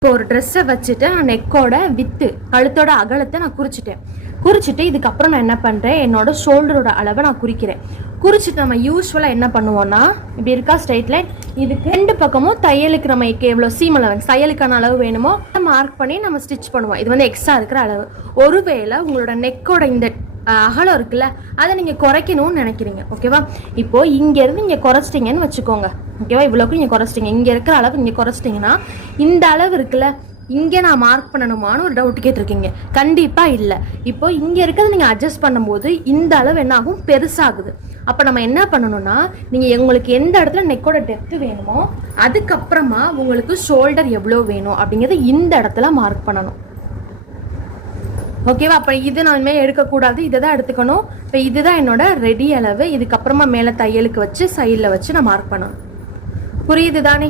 இப்போ ஒரு ட்ரெஸ்ஸை வச்சுட்டு நான் நெக்கோட வித்து கழுத்தோட அகலத்தை நான் குறிச்சிட்டு இதுக்கப்புறம் நான் என்ன பண்ணுறேன், என்னோட ஷோல்டரோட அளவை நான் குறிச்சிட்டு நம்ம யூஸ்வலாக என்ன பண்ணுவோம்னா, இப்படி இருக்கா ஸ்ட்ரைட் லைன், இதுக்கு 2 பக்கமும் தையலுக்கு நம்ம எவ்வளோ சீம் அலவன்ஸ் தையலுக்கான அளவு வேணுமோ மார்க் பண்ணி நம்ம ஸ்டிச் பண்ணுவோம். இது வந்து எக்ஸ்ட்ரா இருக்கிற அளவு. ஒருவேளை உங்களோட நெக்கோட இந்த அகலம் இருக்குல்ல, அதை நீங்கள் குறைக்கணும்னு நினைக்கிறீங்க, ஓகேவா? இப்போ இங்கேருந்து இங்கே குறைச்சிட்டிங்கன்னு வச்சுக்கோங்க, ஓகேவா? இவ்வளோக்கு நீங்கள் குறைச்சிட்டிங்க, இங்கே இருக்கிற அளவு இங்கே குறைச்சிட்டிங்கன்னா இந்த அளவு இருக்குல்ல, இங்கே நான் மார்க் பண்ணணுமான்னு ஒரு டவுட் கேட்டிருக்கீங்க. கண்டிப்பாக இல்லை. இப்போ இங்கே இருக்கிறது நீங்கள் அட்ஜஸ்ட் பண்ணும்போது இந்த அளவு என்ன ஆகும், பெருசாகுது. அப்போ நம்ம என்ன பண்ணணும்னா, நீங்கள் உங்களுக்கு எந்த இடத்துல நெக்கோட டெப்த்து வேணுமோ அதுக்கப்புறமா உங்களுக்கு ஷோல்டர் எவ்வளோ வேணும் அப்படிங்கிறத இந்த இடத்துல மார்க் பண்ணணும், ஓகேவா? அப்போ இது நான் இனிமேல் எடுக்கக்கூடாது, இதை தான் எடுத்துக்கணும். இப்போ இதுதான் என்னோட ரெடி அளவு. இதுக்கப்புறமா மேலே தையலுக்கு வச்சு சைடில் வச்சு நான் மார்க் பண்ணணும். புரியுது தானே?